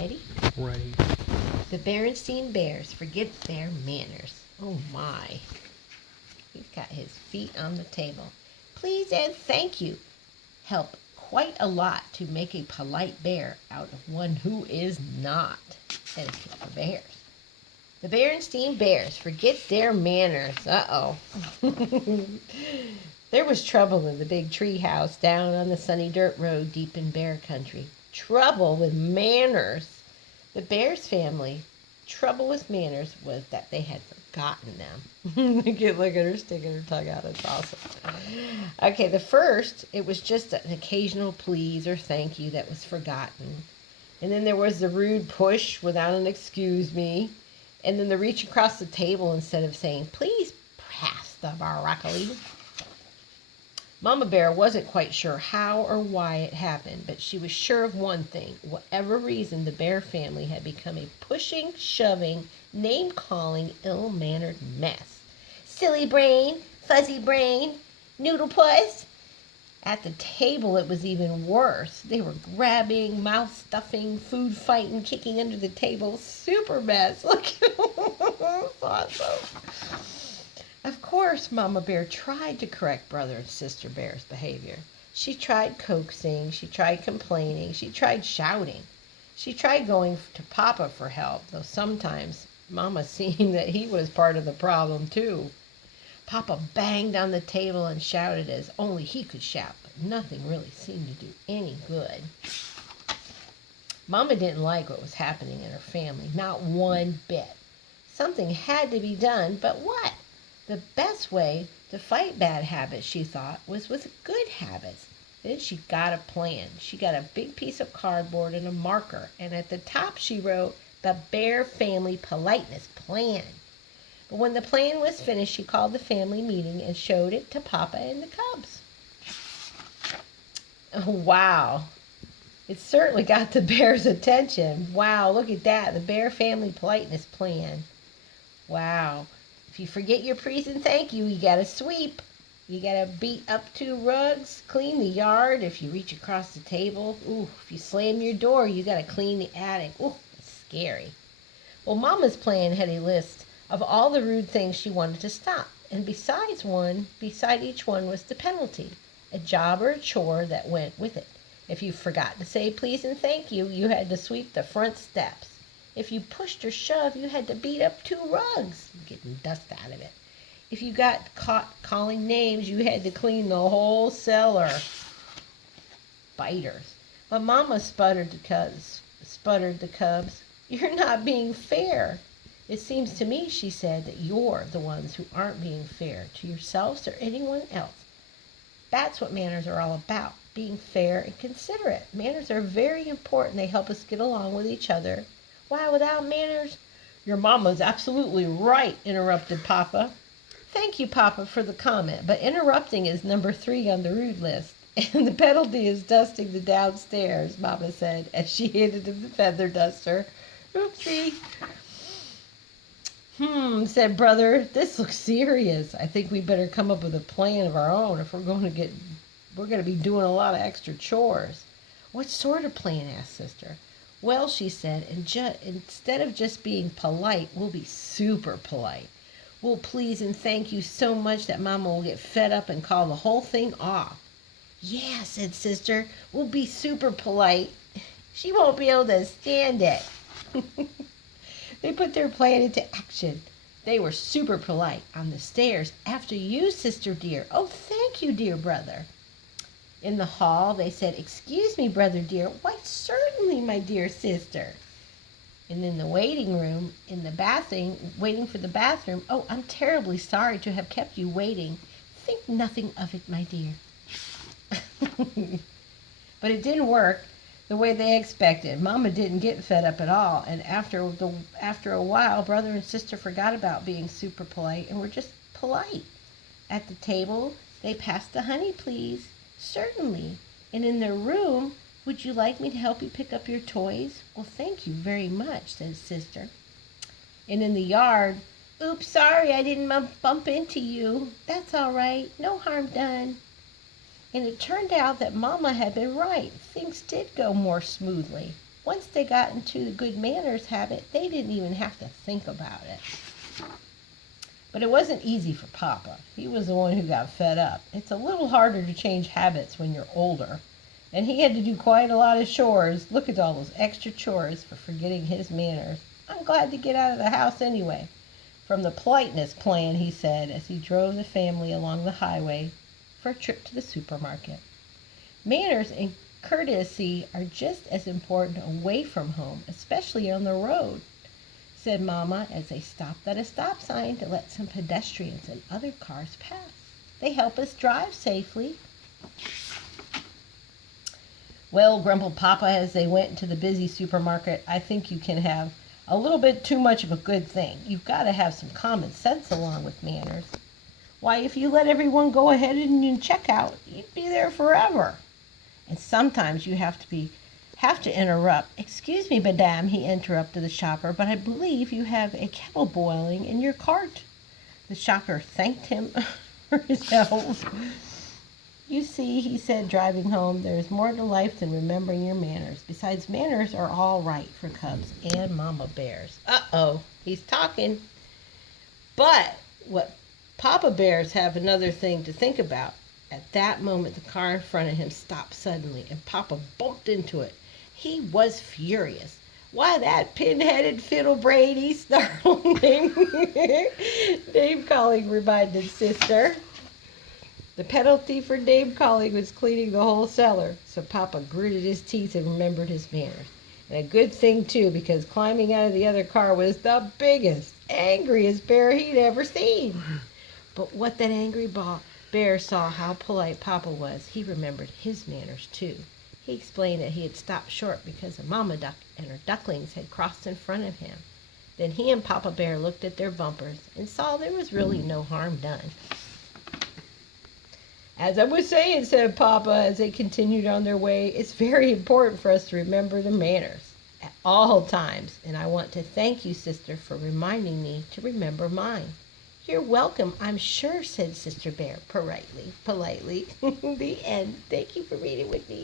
Ready? Ready. The Berenstain Bears forget their manners. Oh my. He's got his feet on the table. Please and thank you help quite a lot to make a polite bear out of one who is not. Etiquette for bears. The Berenstain Bears forget their manners. Uh-oh. There was trouble in the big tree house down on the sunny dirt road deep in bear country. Trouble with manners. The Bears family, trouble with manners was that they had forgotten them. Look at her sticking her tongue out. It's awesome. Okay, the first, it was just an occasional please or thank you that was forgotten. And then there was the rude push without an excuse me. And then the reach across the table instead of saying, please pass the broccoli. Mama Bear wasn't quite sure how or why it happened, but she was sure of one thing. Whatever reason, the Bear family had become a pushing, shoving, name-calling, ill-mannered mess. Silly brain, fuzzy brain, noodle puss. At the table, it was even worse. They were grabbing, mouth-stuffing, food-fighting, kicking under the table. Super mess. Look at awesome. Of course, Mama Bear tried to correct Brother and Sister Bear's behavior. She tried coaxing, she tried complaining, she tried shouting. She tried going to Papa for help, though sometimes Mama seemed that he was part of the problem too. Papa banged on the table and shouted as only he could shout, but nothing really seemed to do any good. Mama didn't like what was happening in her family, not one bit. Something had to be done, but what? The best way to fight bad habits, she thought, was with good habits. Then she got a plan. She got a big piece of cardboard and a marker, and at the top she wrote, the Bear Family Politeness Plan. But when the plan was finished, she called the family meeting and showed it to Papa and the cubs. Oh, wow. It certainly got the bears' attention. Wow, look at that, the Bear Family Politeness Plan. Wow. If you forget your please and thank you, you gotta sweep. You gotta beat up 2 rugs, clean the yard. If you reach across the table, ooh, if you slam your door, you gotta clean the attic. Ooh, that's scary. Well, Mama's plan had a list of all the rude things she wanted to stop. And beside each one was the penalty, a job or a chore that went with it. If you forgot to say please and thank you, you had to sweep the front steps. If you pushed or shoved, you had to beat up 2 rugs, getting dust out of it. If you got caught calling names, you had to clean the whole cellar. Biters. But Mama sputtered the cubs. You're not being fair. It seems to me, she said, that you're the ones who aren't being fair to yourselves or anyone else. That's what manners are all about, being fair and considerate. Manners are very important. They help us get along with each other. Why, without manners? Your mama's absolutely right, interrupted Papa. Thank you, Papa, for the comment, but interrupting is number 3 on the rude list. And the penalty is dusting the downstairs, Mama said, as she handed him the feather duster. Oopsie. Said Brother, this looks serious. I think we better come up with a plan of our own if we're going to be doing a lot of extra chores. What sort of plan? Asked Sister. Well, she said, instead of just being polite, we'll be super polite. We'll please and thank you so much that Mama will get fed up and call the whole thing off. Yeah, said Sister, we'll be super polite. She won't be able to stand it. They put their plan into action. They were super polite on the stairs. After you, Sister dear. Oh, thank you, dear brother. In the hall, they said, excuse me, brother dear. Why, certainly, my dear sister. And in the waiting room, in the bathroom, waiting for the bathroom, oh, I'm terribly sorry to have kept you waiting. Think nothing of it, my dear. But it didn't work the way they expected. Mama didn't get fed up at all. And after a while, Brother and Sister forgot about being super polite and were just polite. At the table, they passed the honey, please. Certainly. And in their room, would you like me to help you pick up your toys? Well, thank you very much, said Sister. And in the yard, oops, sorry, I didn't bump into you. That's all right. No harm done. And it turned out that Mama had been right. Things did go more smoothly. Once they got into the good manners habit, they didn't even have to think about it. But it wasn't easy for Papa. He was the one who got fed up. It's a little harder to change habits when you're older. And he had to do quite a lot of chores. Look at all those extra chores for forgetting his manners. I'm glad to get out of the house anyway. From the politeness plan, he said as he drove the family along the highway for a trip to the supermarket. Manners and courtesy are just as important away from home, especially on the road, said Mama as they stopped at a stop sign to let some pedestrians and other cars pass. They help us drive safely. Well, grumbled Papa as they went into the busy supermarket, I think you can have a little bit too much of a good thing. You've got to have some common sense along with manners. Why, if you let everyone go ahead and check out, you'd be there forever. And sometimes you have to interrupt. Excuse me, madame, he interrupted the shopper, but I believe you have a kettle boiling in your cart. The shopper thanked him for his help. You see, he said, driving home, there is more to life than remembering your manners. Besides, manners are all right for cubs and mama bears. Uh-oh, he's talking. But what Papa Bears have another thing to think about. At that moment, the car in front of him stopped suddenly, and Papa bumped into it. He was furious. Why, that pin-headed fiddle-brain, he snarled. Name-calling reminded Sister. The penalty for name-calling was cleaning the whole cellar, so Papa gritted his teeth and remembered his manners. And a good thing, too, because climbing out of the other car was the biggest, angriest bear he'd ever seen. But what that angry bear saw how polite Papa was, he remembered his manners, too. He explained that he had stopped short because a mama duck and her ducklings had crossed in front of him. Then he and Papa Bear looked at their bumpers and saw there was really no harm done. As I was saying, said Papa as they continued on their way, it's very important for us to remember the manners at all times. And I want to thank you, Sister, for reminding me to remember mine. You're welcome, I'm sure, said Sister Bear politely. The end. Thank you for reading with me.